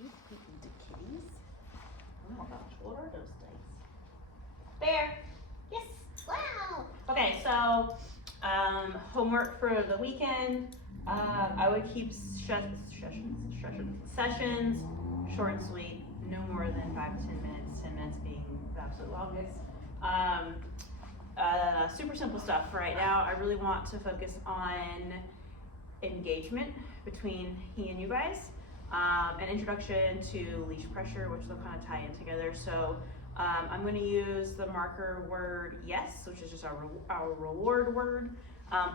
you into kitties? Oh my gosh, what are those things? Bear. Yes. Wow. Okay, so homework for the weekend. I would keep sessions short and sweet, no more than 5 to 10 minutes. 10 minutes being the absolute longest. Super simple stuff for right now. I really want to focus on engagement between he and you guys. An introduction to leash pressure, which they'll kind of tie in together. So I'm going to use the marker word yes, which is just our reward word.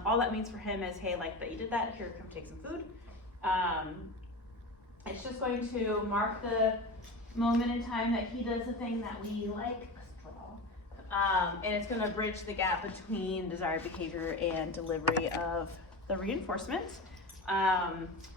All that means for him is, hey, like that you did that, here, come take some food. It's just going to mark the moment in time that he does the thing that we like, and it's going to bridge the gap between desired behavior and delivery of the reinforcement.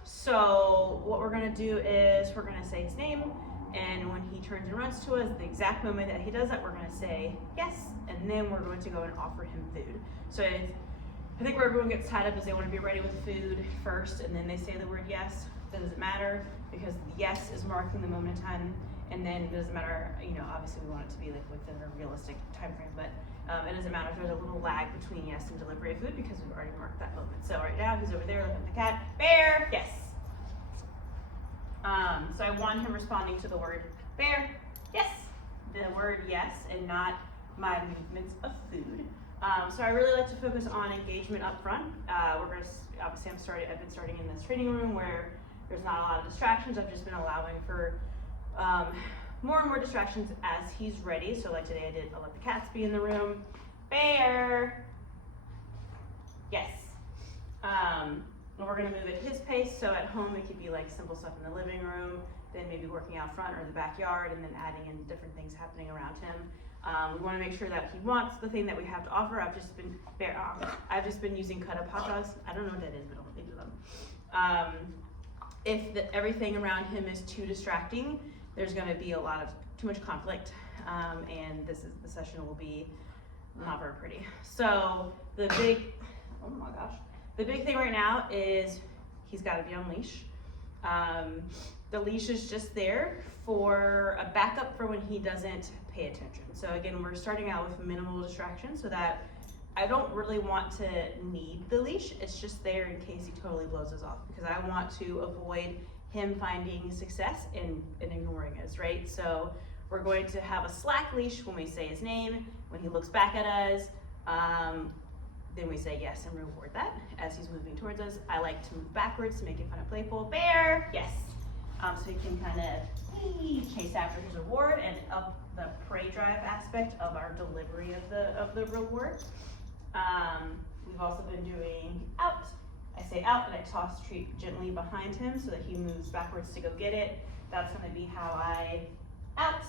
So what we're going to do is we're going to say his name, and when he turns and runs to us, the exact moment that he does that, we're going to say yes, and then we're going to go and offer him food. So I think where everyone gets tied up is they want to be ready with food first, and then they say the word yes. That doesn't matter, because the yes is marking the moment in time, and then it doesn't matter, you know, obviously we want it to be like within a realistic time frame, but it doesn't matter if there's a little lag between yes and delivery of food, because we've already marked that moment. So right now he's over there looking at the cat. Bear, yes. So I want him responding to the word bear, yes, the word yes, and not my movements of food. So I really like to focus on engagement up front. We're going to, obviously I've been starting in this training room where there's not a lot of distractions. I've just been allowing for more and more distractions as he's ready. So like today I'll let the cats be in the room. Bear, yes. And we're gonna move at his pace. So at home it could be like simple stuff in the living room, then maybe working out front or the backyard, and then adding in different things happening around him. We want to make sure that he wants the thing that we have to offer. I've just been using katapatas. I don't know what that is, but I'll think of them. If everything around him is too distracting, there's going to be too much conflict, and the session will be not very pretty. So the big thing right now is he's got to be on leash. The leash is just there for a backup for when he doesn't pay attention. So again, we're starting out with minimal distraction so that I don't really want to need the leash. It's just there in case he totally blows us off, because I want to avoid him finding success in ignoring us, right? So we're going to have a slack leash when we say his name. When he looks back at us, then we say yes and reward that as he's moving towards us. I like to move backwards to make it kind of playful. Bear, yes. So he can kind of chase after his reward and up the prey drive aspect of our delivery of the reward. We've also been doing out. I say out and I toss the treat gently behind him so that he moves backwards to go get it. That's going to be how I out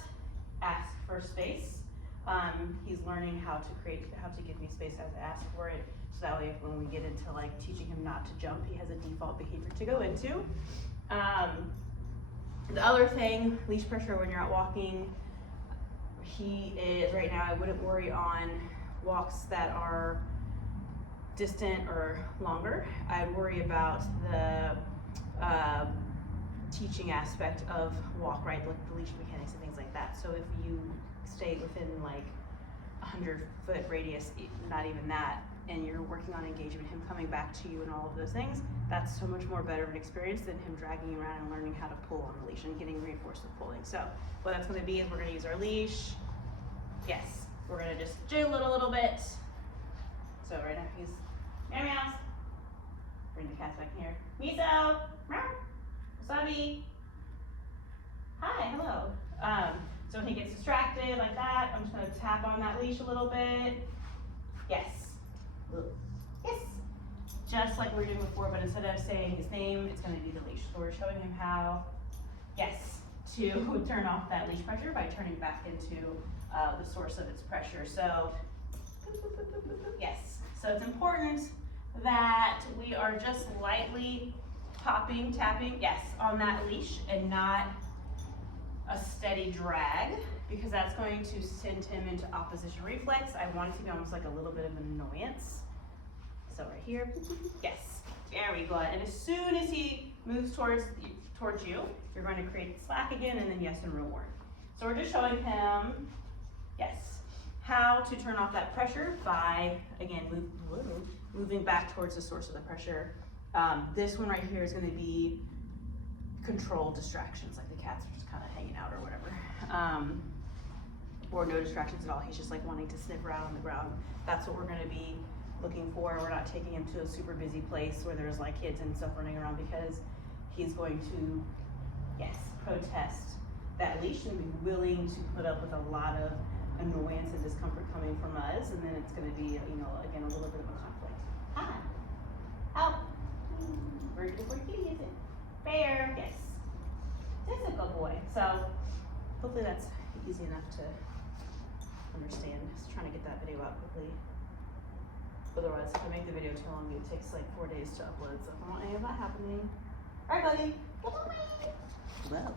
ask for space. He's learning how to give me space as I ask for it. So that way when we get into like teaching him not to jump, he has a default behavior to go into. The other thing, leash pressure when you're out walking, he is right now, I wouldn't worry on walks that are distant or longer. I'd worry about the teaching aspect of walk, right, like the leash mechanics and things like that. So if you stay within like 100-foot radius, not even that, and you're working on engagement, him coming back to you and all of those things, that's so much more better of an experience than him dragging you around and learning how to pull on the leash and getting reinforced with pulling. So what that's going to be is we're going to use our leash. Yes, we're going to just jiggle it a little bit. So right now he's meow meows. Bring the cats back here. Miso, meow, wasabi. Hi, hello. So when he gets distracted like that, I'm just going to tap on that leash a little bit. Yes. Yes. Just like we were doing before, but instead of saying his name, it's going to be the leash. So we're showing him how, yes, to turn off that leash pressure by turning back into the source of its pressure. So, yes. So it's important that we are just lightly popping, tapping, yes, on that leash and not a steady drag, because that's going to send him into opposition reflex. I want it to be almost like a little bit of an annoyance. So right here, yes, there we go. And as soon as he moves towards towards you, you're going to create slack again, and then yes and reward. So we're just showing him, yes, how to turn off that pressure by, again, moving back towards the source of the pressure. This one right here is gonna be controlled distractions, like the cats are just kind of hanging out or whatever. Or no distractions at all, he's just like wanting to sniff around on the ground. That's what we're gonna be looking for. We're not taking him to a super busy place where there's like kids and stuff running around, because he's going to, yes, protest that leash and be willing to put up with a lot of annoyance and discomfort coming from us, and then it's gonna be, you know, again, a little bit of a conflict. Hi, help. Very good boy kitty, is it? Fair, yes. This is a good boy. So hopefully that's easy enough to understand. Just trying to get that video out quickly. Otherwise, if I make the video too long, it takes like 4 days to upload, so I don't want any of that happening. All right, buddy. Get away. Well.